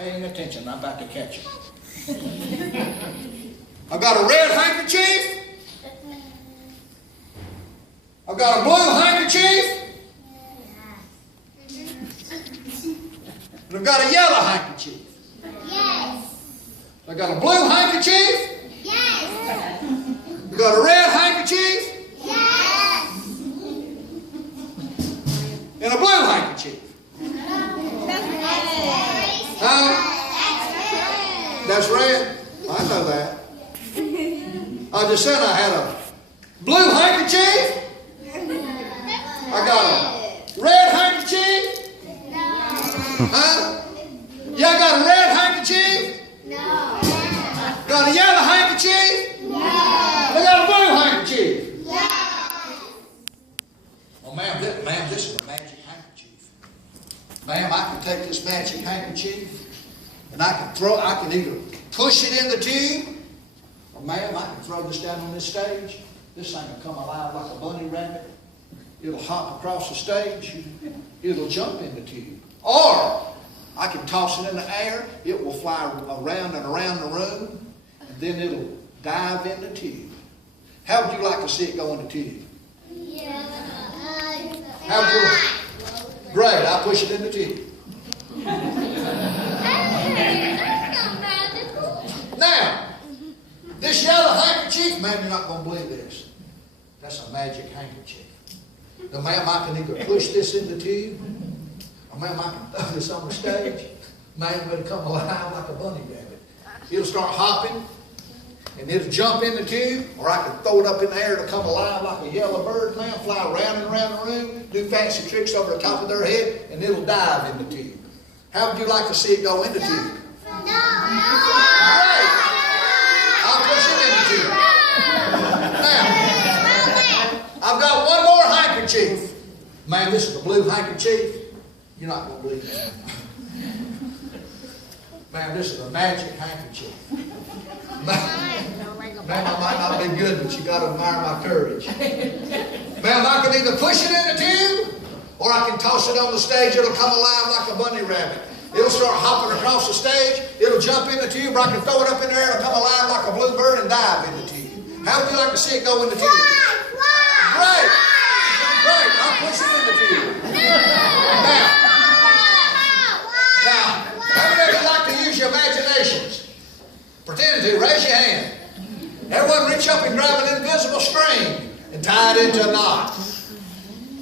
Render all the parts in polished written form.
paying attention. I'm about to catch him. I've got a red handkerchief. I've got a blue handkerchief. And I've got a yellow handkerchief. Yes. I've got a blue handkerchief. Yes. I've got a red handkerchief. Yes. And a blue handkerchief. Huh? That's red. I know that. I just said I had a blue handkerchief. I got a red handkerchief. Huh? Y'all got a red handkerchief? No. Got a yellow handkerchief? No. They got a blue handkerchief. Yes. Oh, ma'am, this is a magic handkerchief. Ma'am, I can take this magic handkerchief and I can either push it in the tube, or ma'am, I can throw this down on this stage. This thing will come alive like a bunny rabbit. It'll hop across the stage. It'll jump in the tube. Or I can toss it in the air. It will fly around and around the room, and then it'll dive in the tube. How would you like to see it go in the tube? Yeah. How would you like? Great, I'll push it in the tube. That's not magical. Now, this yellow handkerchief, ma'am, you're not going to believe this. That's a magic handkerchief. Now, ma'am, I can either push this in the tube, or ma'am, I can throw this on the stage. Ma'am, it'll come alive like a bunny rabbit. It'll start hopping, and it'll jump in the tube, or I can throw it up in the air to come alive like a yellow bird, ma'am, fly around and around the room, do fancy tricks over the top of their head, and it'll dive in the tube. How would you like to see it go in the tube? No. Great. I'll push it in the tube. Now, I've got one more handkerchief. Man, this is a blue handkerchief. You're not going to believe that. Man, this is a magic handkerchief. Man, I might not be good, but you got to admire my courage. Man, I can either push it in the tube, or I can toss it on the stage. It'll come alive like a bunny rabbit. It'll start hopping across the stage. It'll jump in the tube, or I can throw it up in the air. It'll come alive like a blue bird and dive in the tube. How would you like to see it go in the tube? Great! Great! I'll push it in the tube. Now, how many of you like to use your imaginations? Pretend to. Raise your hand. Everyone reach up and grab an invisible string and tie it into a knot.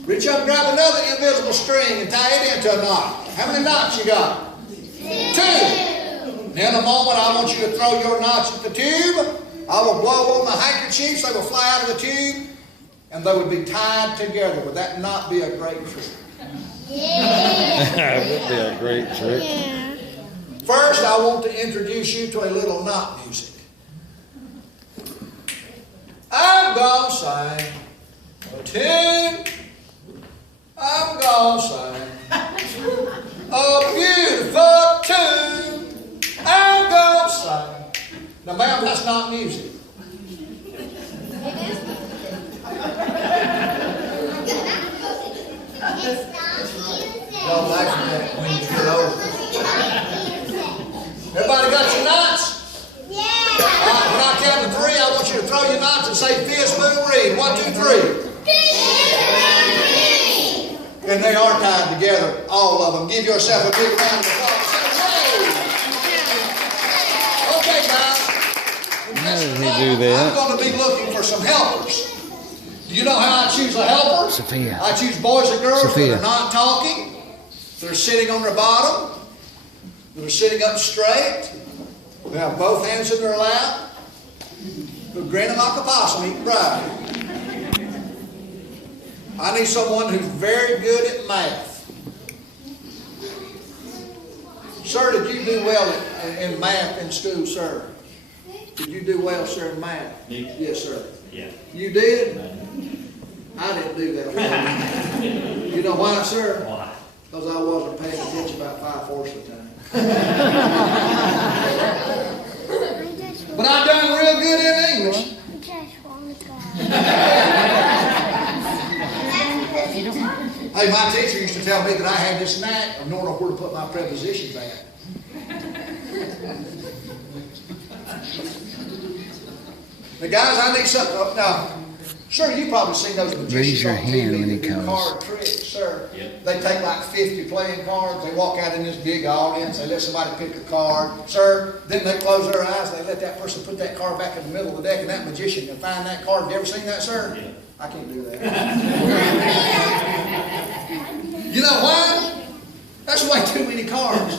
Reach up and grab another invisible string and tie it into a knot. How many knots you got? 2. In a moment, I want you to throw your knots at the tube. I will blow on the handkerchiefs. They will fly out of the tube, and they would be tied together. Would that not be a great trick? Yeah. That would be a great trick. Yeah. First, I want to introduce you to a little knot music. I'm gonna sing a tune. I'm gonna sing a beautiful tune. I'm gonna sing. Now, ma'am, that's not music. Y'all laughing at it when you get older. Everybody got your knots? Yeah. All right, when I count to 3, I want you to throw your knots and say fizz, boom, read. 1, 2, 3. And they are tied together, all of them. Give yourself a big round of applause. Okay, guys. How did he do that? I'm going to be looking for some helpers. Do you know how I choose a helper? Sophia. I choose boys and girls Sophia. that are not talking. They're sitting on their bottom. They're sitting up straight. They have both hands in their lap. They're grinning like a possum eating bride. I need someone who's very good at math. Sir, did you do well in math in school, sir? Did you do well, sir, in math? Yes, sir. Yeah. You did? I didn't do that well. You know why, sir? Why? Because I wasn't paying attention about 5/4 of the time. But I done real good in English. Hey, my teacher used to tell me that I had this knack of knowing where to put my prepositions at. The guys, I need something. Now, sir, you've probably seen those magicians Raise your on hand TV when that it do comes. card tricks, sir. Yep. They take like 50 playing cards. They walk out in this big audience. They let somebody pick a card. Sir, then they close their eyes. They let that person put that card back in the middle of the deck, and that magician can find that card. Have you ever seen that, sir? Yeah. I can't do that. You know why? That's way too many cards.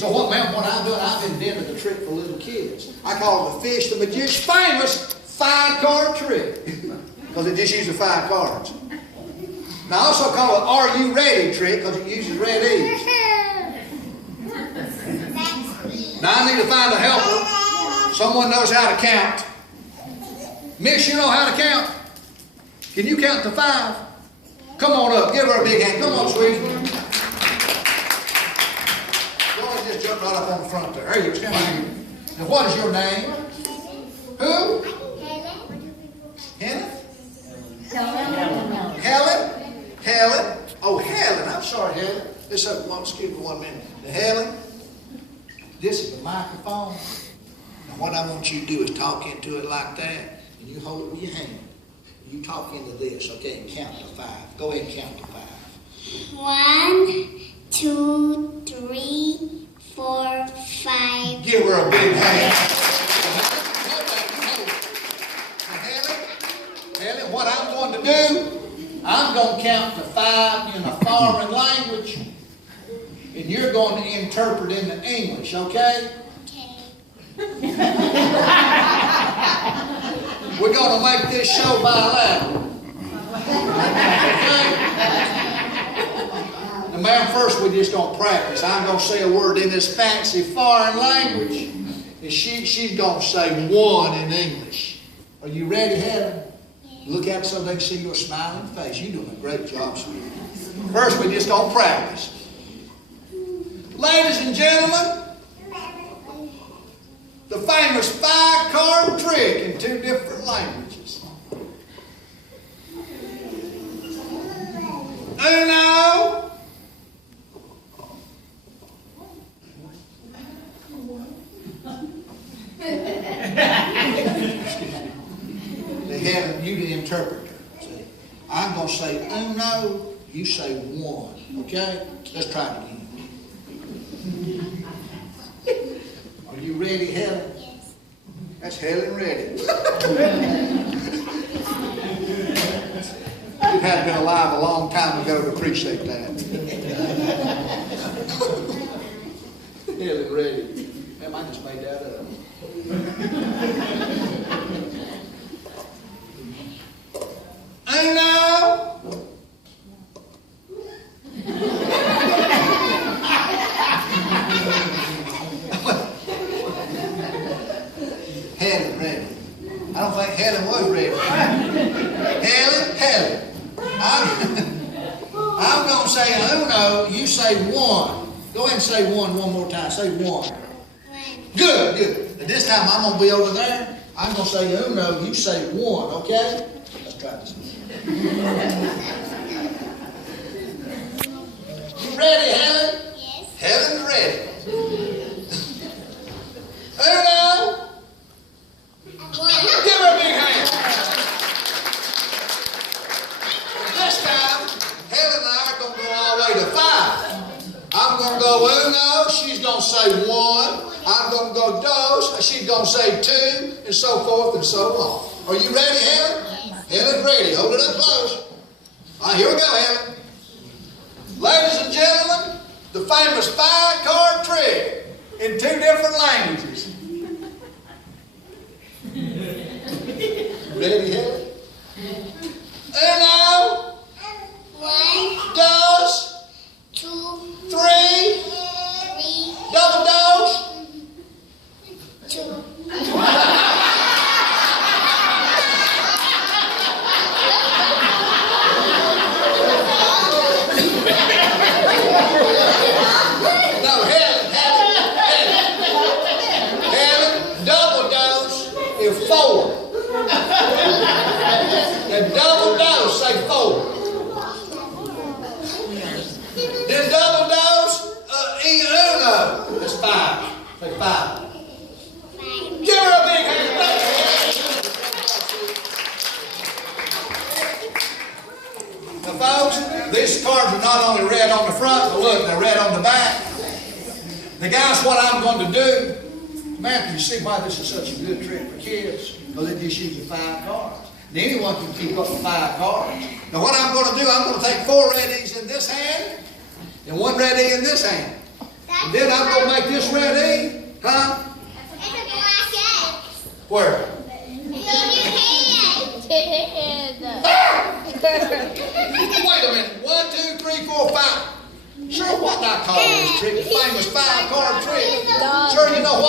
So what I've done, I've invented a trick for little kids. I call it the Fish the Magician's famous 5-card trick. Because it just uses 5 cards. Now I also call it Are You Ready trick because it uses red E's. Now I need to find a helper. Someone knows how to count. Miss, you know how to count? Can you count to 5? Come on up. Give her a big hand. Come on, sweetie. Go ahead and just jump right up on the front there. There you go. Come on. Now, what is your name? Who? Helen? Helen? Helen? Oh, Helen. I'm sorry, Helen. Excuse me 1 minute. Now, Helen, this is the microphone. Now, what I want you to do is talk into it like that, and you hold it with your hand. You talk into this, okay, and count to 5. Go ahead and count to 5. 1, 2, 3, 4, 5. Give her a big hand. Helen, what I'm going to do, I'm going to count to 5 in a foreign language, and you're going to interpret into English, okay? Okay. We're going to make this show bilateral. Okay? Now, ma'am, first we're just going to practice. I'm going to say a word in this fancy foreign language, and she's going to say 1 in English. Are you ready, Helen? Look out so they can see your smiling face. You're doing a great job, sweetie. First, we're just going to practice. Ladies and gentlemen, the famous 5-card trick in 2 different languages. Uno. They have you the interpreter. See? I'm going to say uno, you say 1. Okay? Let's try it again. Are you ready, Helen? Yes. That's Helen ready. You had been alive a long time ago to appreciate that. Helen ready. Damn, I just made that up. Uno. Helen ready. I don't think Helen was ready. Helen. I'm going to say uno, you say 1. Go ahead and say 1 more time. Say 1. Good. And this time I'm going to be over there. I'm going to say uno, you say 1, okay? Let's try this. You ready, Helen? Yes. Helen's ready. Uno. Give her a big hand. This time, Helen and I are going to go all the way to 5. I'm going to go uno, she's going to say 1. I'm going to go dos, she's going to say 2, and so forth and so on. Are you ready, Helen? Helen's ready. Hold it up close. All right, here we go, Helen. Ladies and gentlemen, the famous 5-card trick in 2 different languages. Ready, Helen? Uno, 1, dos, 2, 3, 3, double dos. 2. No, Helen, double dose is 4. And double dose, say 4. Then double dose, uno, that's 5. Say 5. Give her a big hand. folks, these cards are not only red on the front, but look, they're red on the back. Now guys, what I'm going to do, man, you see why this is such a good trick for kids? Because it just uses 5 cards. And anyone can keep up with 5 cards. Now what I'm going to do, I'm going to take 4 red E's in this hand, and 1 red E in this hand. And then I'm going to make this red E, huh? It's a black egg. Where? In your hand. Wait a minute. 1, 2, 3, 4, 5. Sure, what I call this trick? The famous 5-card trick. Sure, you know what?